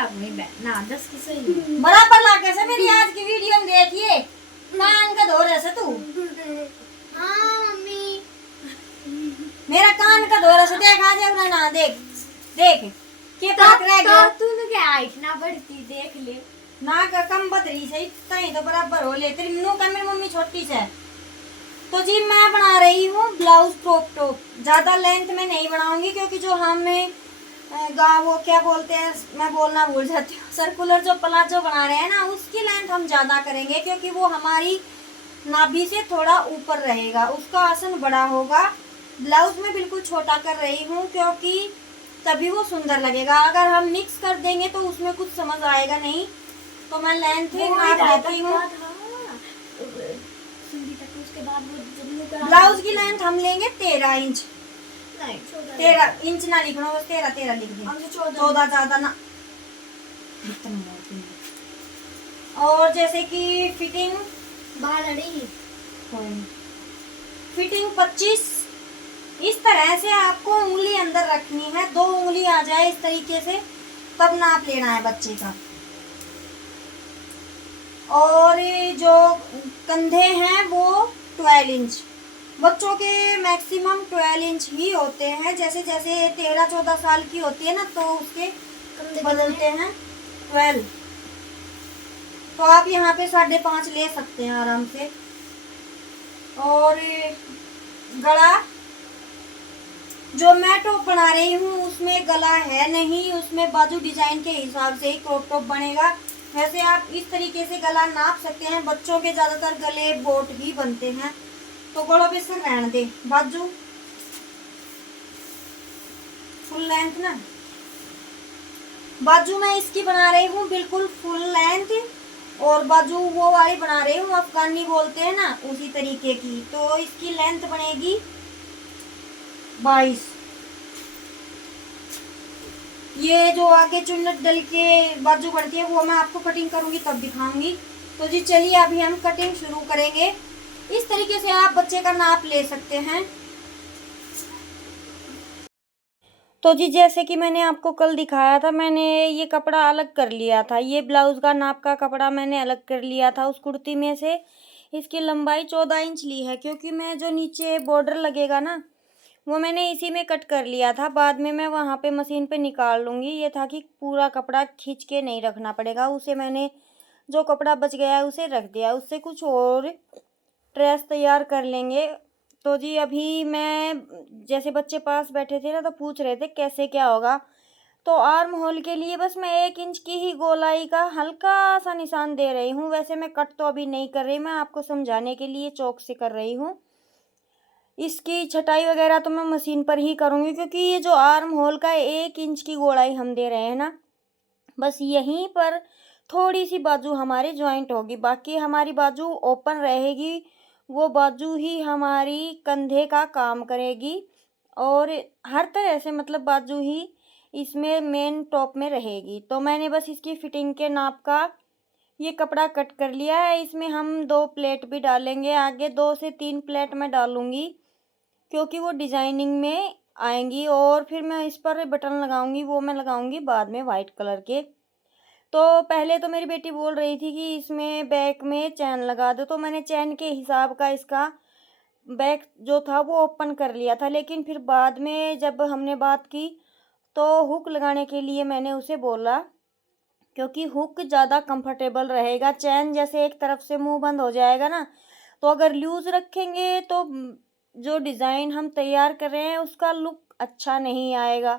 लाख नहीं ना 10 की सही बराबर ला कैसे मेरी आज की वीडियो में देखिए कान का धो रहे तू। हाँ मम्मी मेरा कान का धो रहा देख आ जाए ना देख देख के पाक रह गया तूने क्या हाइट ना बढ़ती देख ले ना का कम बदरी से इतना ही तो बराबर हो ले तेरी मुंह का मेरी मम्मी छोटी से। तो जी मैं बना रही हूँ ब्लाउज क्रॉप टॉप। ज्यादा लेंथ में नहीं बनाऊंगी क्योंकि जो हमें गाँव वो क्या बोलते हैं मैं बोलना भूल जाती हूँ, सर्कुलर जो प्लाजो बना रहे हैं ना उसकी लेंथ हम ज्यादा करेंगे क्योंकि वो हमारी नाभि से थोड़ा ऊपर रहेगा, उसका आसन बड़ा होगा। ब्लाउज में बिल्कुल छोटा कर रही हूँ क्योंकि तभी वो सुंदर लगेगा। अगर हम मिक्स कर देंगे तो उसमें कुछ समझ आएगा नहीं, तो मैं लेंथ नाप लेती हूँ। ब्लाउज की लेंथ हम लेंगे 13 इंच। 13 इंच ना लिखना बस 13 लिख दे, 14 ज्यादा ना। और जैसे कि फिटिंग फिटिंग 25 इस तरह से आपको उंगली अंदर रखनी है, 2 उंगली आ जाए इस तरीके से तब नाप लेना है बच्चे का। और जो कंधे हैं वो 12 इंच, बच्चों के मैक्सिमम 12 इंच ही होते हैं। जैसे जैसे 13-14 साल की होती है ना तो उसके बदलते हैं 12। तो आप यहाँ पे 5.5 ले सकते हैं आराम से। और गला जो मैं टॉप बना रही हूँ उसमें गला है नहीं, उसमें बाजू डिजाइन के हिसाब से ही क्रॉप टॉप बनेगा। वैसे आप इस तरीके से गला नाप सकते हैं, बच्चों के ज्यादातर गले बोट ही बनते हैं तो गलों पे से रहने दे। बाजू फुल लेंथ ना, बाजू मैं इसकी बना रही हूँ बिल्कुल फुल लेंथ, और बाजू वो वाली बना रही हूँ अफगानी बोलते हैं ना उसी तरीके की। तो इसकी लेंथ बनेगी 22। ये जो आगे चुन्नट डल के बाजू बढ़ती है वो मैं आपको कटिंग करूंगी तब दिखाऊंगी। तो जी चलिए अभी हम कटिंग शुरू करेंगे। इस तरीके से आप बच्चे का नाप ले सकते हैं। तो जी जैसे कि मैंने आपको कल दिखाया था, मैंने ये कपड़ा अलग कर लिया था, ये ब्लाउज का नाप का कपड़ा मैंने अलग कर लिया था उस कुर्ती में से। इसकी लंबाई 14 इंच ली है क्योंकि मैं जो नीचे बॉर्डर लगेगा ना वो मैंने इसी में कट कर लिया था, बाद में मैं वहाँ पे मशीन पे निकाल लूँगी। ये था कि पूरा कपड़ा खींच के नहीं रखना पड़ेगा, उसे मैंने जो कपड़ा बच गया है उसे रख दिया, उससे कुछ और ड्रेस तैयार कर लेंगे। तो जी अभी मैं जैसे बच्चे पास बैठे थे ना तो पूछ रहे थे कैसे क्या होगा, तो आर्म होल के लिए बस मैं 1 इंच की ही गोलाई का हल्का सा निशान दे रही हूँ। वैसे मैं कट तो अभी नहीं कर रही, मैं आपको समझाने के लिए चौक से कर रही हूँ। इसकी छटाई वगैरह तो मैं मशीन पर ही करूँगी क्योंकि ये जो आर्म होल का 1 इंच की गोलाई हम दे रहे हैं ना, बस यहीं पर थोड़ी सी बाजू हमारी ज्वाइंट होगी, बाकी हमारी बाजू ओपन रहेगी। वो बाजू ही हमारी कंधे का काम करेगी और हर तरह से मतलब बाजू ही इसमें मेन टॉप में रहेगी। तो मैंने बस इसकी फिटिंग के नाप का ये कपड़ा कट कर लिया है। इसमें हम 2 प्लेट भी डालेंगे, आगे 2 से 3 प्लेट मैं डालूँगी क्योंकि वो डिजाइनिंग में आएंगी। और फिर मैं इस पर बटन लगाऊंगी, वो मैं लगाऊंगी बाद में वाइट कलर के। तो पहले तो मेरी बेटी बोल रही थी कि इसमें बैक में चैन लगा दो, तो मैंने चैन के हिसाब का इसका बैक जो था वो ओपन कर लिया था, लेकिन फिर बाद में जब हमने बात की तो हुक लगाने के लिए मैंने उसे बोला क्योंकि हुक ज़्यादा कंफर्टेबल रहेगा। चैन जैसे एक तरफ से मुंह बंद हो जाएगा ना, तो अगर लूज़ रखेंगे तो जो डिज़ाइन हम तैयार कर रहे हैं उसका लुक अच्छा नहीं आएगा,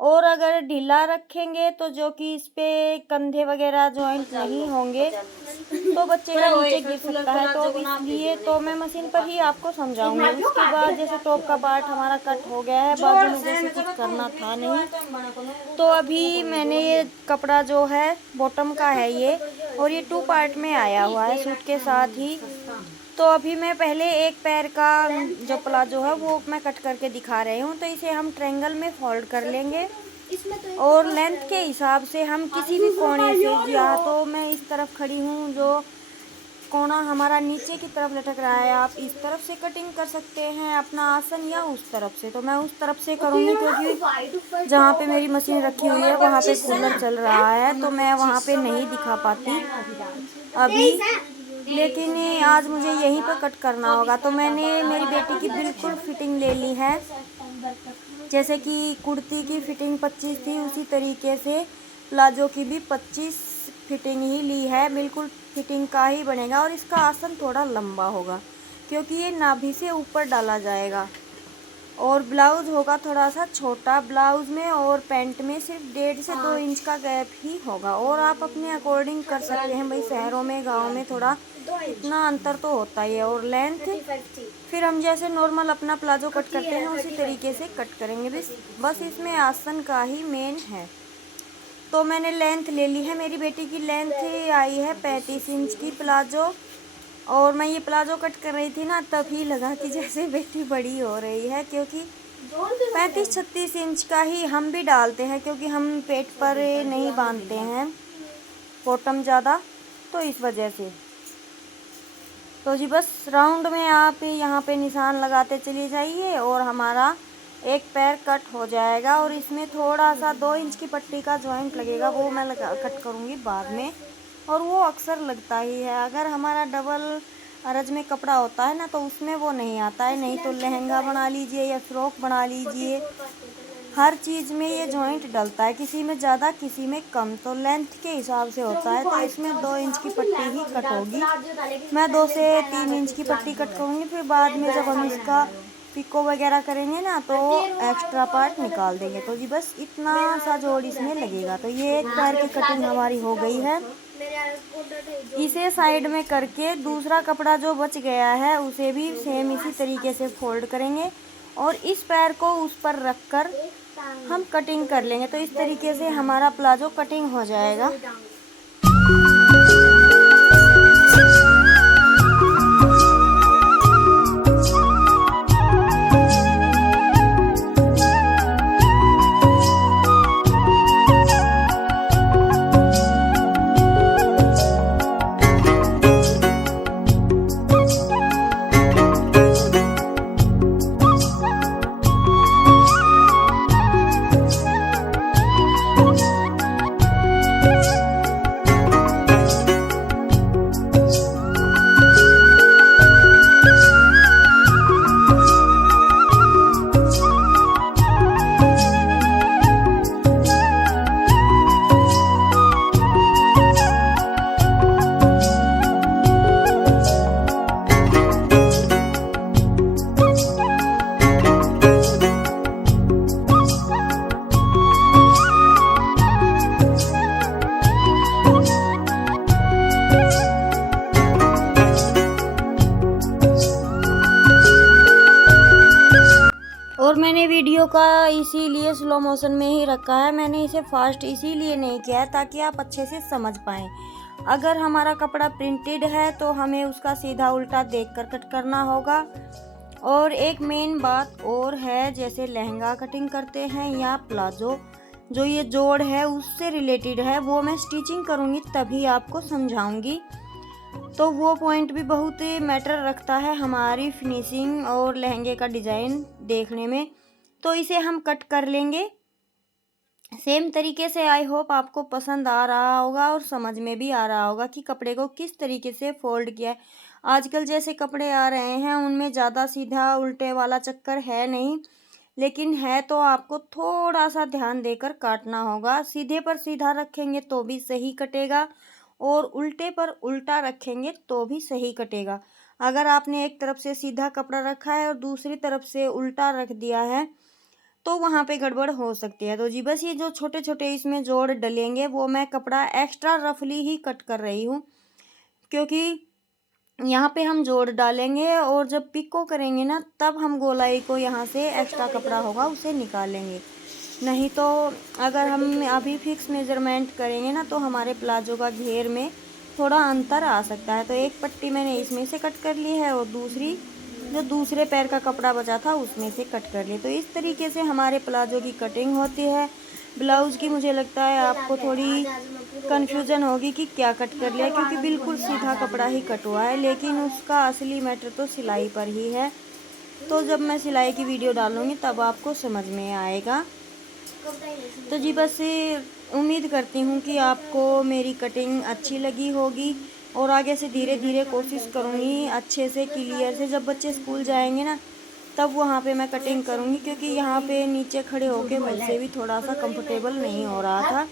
और अगर ढीला रखेंगे तो जो कि इस पे कंधे वगैरह जॉइंट नहीं होंगे तो बच्चे का नीचे गिर सकता है। तो इसलिए तो मैं मशीन पर ही आपको समझाऊंगी। उसके बाद जैसे टॉप का पार्ट हमारा कट हो गया है, बाजू में जैसे कुछ करना था नहीं, तो अभी मैंने ये कपड़ा जो है बॉटम का है ये, और ये 2 पार्ट में आया हुआ है सूट के साथ ही। तो अभी मैं पहले एक पैर का जो प्लाजो है वो मैं कट करके दिखा रही हूँ। तो इसे हम ट्रायंगल में फोल्ड कर लेंगे और लेंथ के हिसाब से हम किसी भी कोने से, या तो मैं इस तरफ खड़ी हूँ जो कोना हमारा नीचे की तरफ लटक रहा है, आप इस तरफ से कटिंग कर सकते हैं अपना आसन या उस तरफ से। तो मैं उस तरफ से करूँगी क्योंकि जहाँ पे मेरी मशीन रखी हुई है वहाँ पे कूलर चल रहा है, तो मैं वहाँ पे नहीं दिखा पाती अभी, लेकिन आज मुझे यहीं पर कट करना होगा। तो मैंने मेरी बेटी की बिल्कुल फिटिंग ले ली है, जैसे कि कुर्ती की फिटिंग 25 थी उसी तरीके से प्लाजो की भी 25 फिटिंग ही ली है, बिल्कुल फिटिंग का ही बनेगा। और इसका आसन थोड़ा लंबा होगा क्योंकि ये नाभि से ऊपर डाला जाएगा, और ब्लाउज़ होगा थोड़ा सा छोटा। ब्लाउज़ में और पैंट में सिर्फ 1.5 से 2 इंच का गैप ही होगा, और आप अपने अकॉर्डिंग कर सकते हैं भाई, शहरों में गाँव में थोड़ा इतना अंतर तो होता ही है। और लेंथ फिर हम जैसे नॉर्मल अपना प्लाजो कट करते हैं उसी तरीके से कट करेंगे, बस इसमें आसन का ही मेन है। तो मैंने लेंथ ले ली है, मेरी बेटी की लेंथ आई है 35 इंच की प्लाजो, और मैं ये प्लाजो कट कर रही थी ना तभी लगा कि जैसे बेटी बड़ी हो रही है, क्योंकि 35-36 इंच का ही हम भी डालते हैं, क्योंकि हम पेट पर नहीं बांधते हैं बॉटम ज़्यादा, तो इस वजह से। तो जी बस राउंड में आप यहाँ पे निशान लगाते चले जाइए और हमारा एक पैर कट हो जाएगा। और इसमें थोड़ा सा 2 इंच की पट्टी का जॉइंट लगेगा, वो मैं कट करूँगी बाद में, और वो अक्सर लगता ही है। अगर हमारा डबल अरज में कपड़ा होता है ना तो उसमें वो नहीं आता है, नहीं तो लहंगा बना लीजिए या फ्रॉक बना लीजिए, हर चीज़ में ये जॉइंट डलता है, किसी में ज़्यादा किसी में कम, तो लेंथ के हिसाब से होता है। तो इसमें 2 इंच की पट्टी ही कट होगी, मैं 2 से 3 इंच की पट्टी कट करूँगी। फिर बाद में जब हम इसका पिको वगैरह करेंगे ना तो एक्स्ट्रा पार्ट निकाल देंगे। तो जी बस इतना सा जोड़ इसमें लगेगा। तो ये एक पैर की कटिंग हमारी हो गई है। इसे साइड में करके दूसरा कपड़ा जो बच गया है उसे भी सेम इसी तरीके से फोल्ड करेंगे, और इस पैर को उस पर रख कर हम कटिंग कर लेंगे। तो इस तरीके से हमारा प्लाजो कटिंग हो जाएगा। और मैंने वीडियो का इसीलिए स्लो मोशन में ही रखा है, मैंने इसे फास्ट इसीलिए नहीं किया है ताकि आप अच्छे से समझ पाएँ। अगर हमारा कपड़ा प्रिंटेड है तो हमें उसका सीधा उल्टा देखकर कट करना होगा। और एक मेन बात और है, जैसे लहंगा कटिंग करते हैं या प्लाजो, जो ये जोड़ है उससे रिलेटेड है, वो मैं स्टिचिंग करूँगी तभी आपको समझाऊँगी। तो वो पॉइंट भी बहुत मैटर रखता है हमारी फिनिशिंग और लहंगे का डिज़ाइन देखने में। तो इसे हम कट कर लेंगे सेम तरीके से। आई होप आपको पसंद आ रहा होगा और समझ में भी आ रहा होगा कि कपड़े को किस तरीके से फोल्ड किया है। आजकल जैसे कपड़े आ रहे हैं उनमें ज़्यादा सीधा उल्टे वाला चक्कर है नहीं, लेकिन है तो आपको थोड़ा सा ध्यान देकर काटना होगा। सीधे पर सीधा रखेंगे तो भी सही कटेगा, और उल्टे पर उल्टा रखेंगे तो भी सही कटेगा। अगर आपने एक तरफ से सीधा कपड़ा रखा है और दूसरी तरफ से उल्टा रख दिया है तो वहाँ पे गड़बड़ हो सकती है। तो जी बस ये जो छोटे छोटे इसमें जोड़ डलेंगे वो मैं कपड़ा एक्स्ट्रा रफली ही कट कर रही हूँ, क्योंकि यहाँ पे हम जोड़ डालेंगे और जब पिको करेंगे ना तब हम गोलाई को यहाँ से एक्स्ट्रा कपड़ा होगा उसे निकालेंगे। नहीं तो अगर हम अभी फिक्स मेज़रमेंट करेंगे ना तो हमारे प्लाजो का घेर में थोड़ा अंतर आ सकता है। तो एक पट्टी मैंने इसमें से कट कर ली है और दूसरी जो दूसरे पैर का कपड़ा बचा था उसमें से कट कर ली। तो इस तरीके से हमारे प्लाजो की कटिंग होती है। ब्लाउज़ की मुझे लगता है आपको थोड़ी कंफ्यूजन होगी कि क्या कट कर लिया, क्योंकि बिल्कुल सीधा कपड़ा ही कट हुआ है, लेकिन उसका असली मैटर तो सिलाई पर ही है। तो जब मैं सिलाई की वीडियो डालूंगी तब आपको समझ में आएगा। तो जी बस उम्मीद करती हूँ कि आपको मेरी कटिंग अच्छी लगी होगी, और आगे से धीरे धीरे कोशिश करूँगी अच्छे से क्लियर से। जब बच्चे स्कूल जाएंगे ना तब वहाँ पे मैं कटिंग करूँगी, क्योंकि यहाँ पे नीचे खड़े होके मुझसे भी थोड़ा सा कंफर्टेबल नहीं हो रहा था।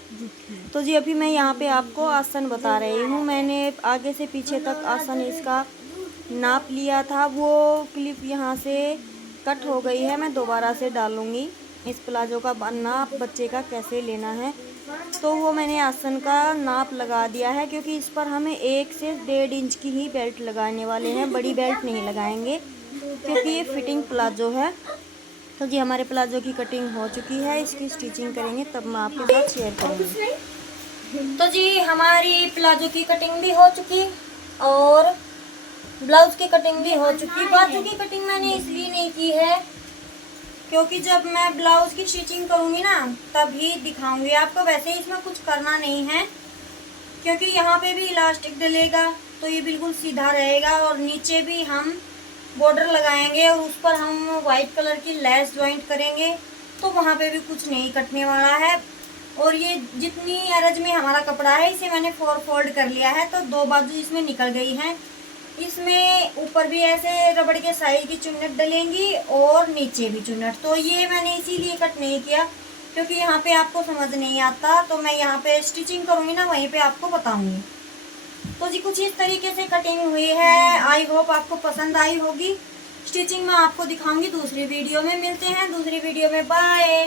तो जी अभी मैं यहाँ पे आपको आसन बता रही हूँ। मैंने आगे से पीछे तक आसन इसका नाप लिया था, वो क्लिप यहाँ से कट हो गई है, मैं दोबारा से डालूँगी इस प्लाजो का नाप बच्चे का कैसे लेना है। तो वो मैंने आसन का नाप लगा दिया है, क्योंकि इस पर हमें 1 से 1.5 इंच की ही बेल्ट लगाने वाले हैं, बड़ी बेल्ट नहीं लगाएंगे, क्योंकि ये फिटिंग प्लाजो है। तो जी हमारे प्लाजो की कटिंग हो चुकी है, इसकी स्टिचिंग करेंगे तब मैं आपके साथ शेयर करूँगी। तो जी हमारी प्लाजो की कटिंग भी हो चुकी और ब्लाउज की कटिंग भी हो चुकी। बाजू की कटिंग मैंने इसलिए नहीं की है क्योंकि जब मैं ब्लाउज की स्टिचिंग करूँगी ना तभी दिखाऊंगी आपको। वैसे इसमें कुछ करना नहीं है, क्योंकि यहाँ पे भी इलास्टिक डलेगा तो ये बिल्कुल सीधा रहेगा, और नीचे भी हम बॉर्डर लगाएंगे और उस पर हम वाइट कलर की लेस ज्वाइंट करेंगे, तो वहाँ पे भी कुछ नहीं कटने वाला है। और ये जितनी अरज में हमारा कपड़ा है इसे मैंने 4 फोल्ड कर लिया है, तो 2 बाजू इसमें निकल गई हैं। इसमें ऊपर भी ऐसे रबड़ के साइज की चुन्नट डलेंगी और नीचे भी चुन्नट। तो ये मैंने इसीलिए कट नहीं किया क्योंकि यहाँ पे आपको समझ नहीं आता, तो मैं यहाँ पे स्टिचिंग करूँगी ना वहीं पे आपको बताऊँगी। तो जी कुछ इस तरीके से कटिंग हुई है। आई होप आपको पसंद आई होगी। स्टिचिंग मैं आपको दिखाऊंगी दूसरी वीडियो में। मिलते हैं दूसरी वीडियो में, बाय।